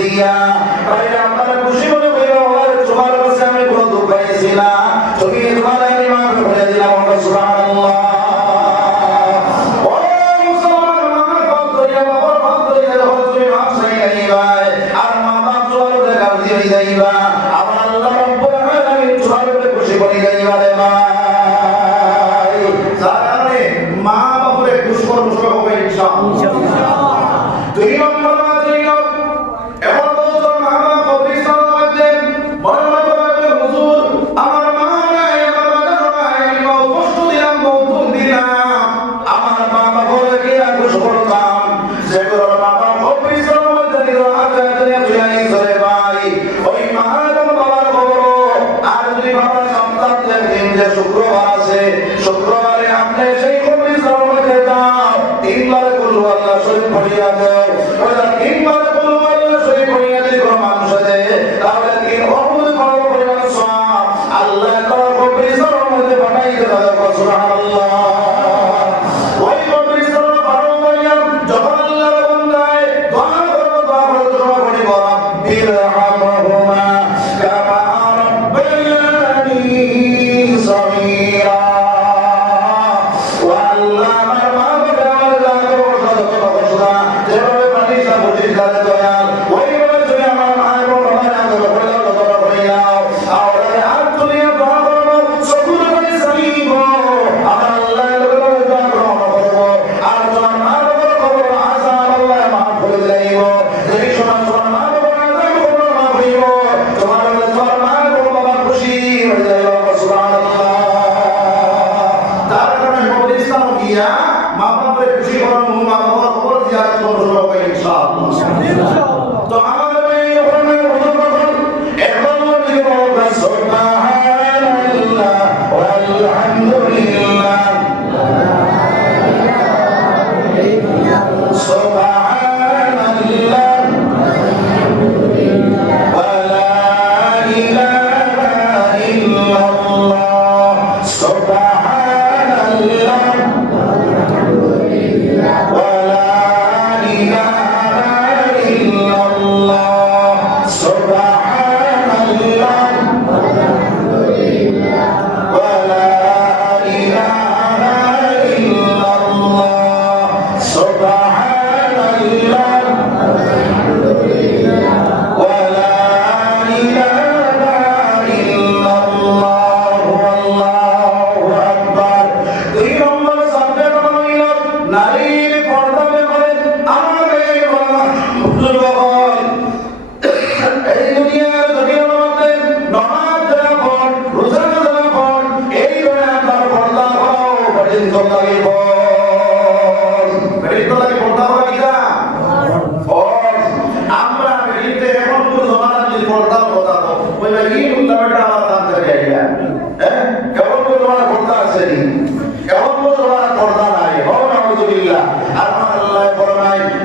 দিয়া। আমরা খুশি মনে হইল তোমার কাছে আমি কোনো দুঃখ পাইছিলাম আল্লাহ শরীফ ভরিয়া দেয়। তিনবার দিয়া মা বাপরে খুশি করার মহিমা বাবার খবর দিয়া করব সবাই ইনশাআল্লাহ।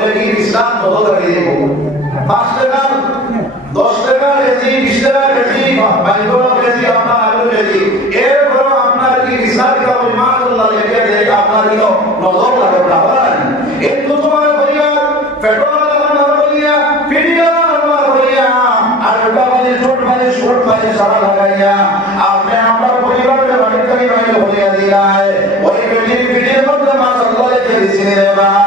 বলে কি ইসলাম বদল লাগিয়ে দেবো পাঁচ টাকা দশ টাকা কেজি বিশ টাকা কেজি বাইশ কেজি আপনার আলু কেজি এরপর আপনার কি ইসলাম কাপড় ইমান আল্লাহ লেগে দেখে আপনার কি নজর লাগে আপনার একটু তোমার পরিবার পেট্রোল আপনার বলিয়া ফিরিয়া আপনার বলিয়া আর ওটা বলে ছোট ভাই ছোট ভাই সারা লাগাইয়া আপনি আপনার পরিবারের অনেকটাই ভাই বলিয়া দিলায় ওই বেটির পিঠের মধ্যে মাছ আল্লাহ রেখে দিয়েছিলেন এবার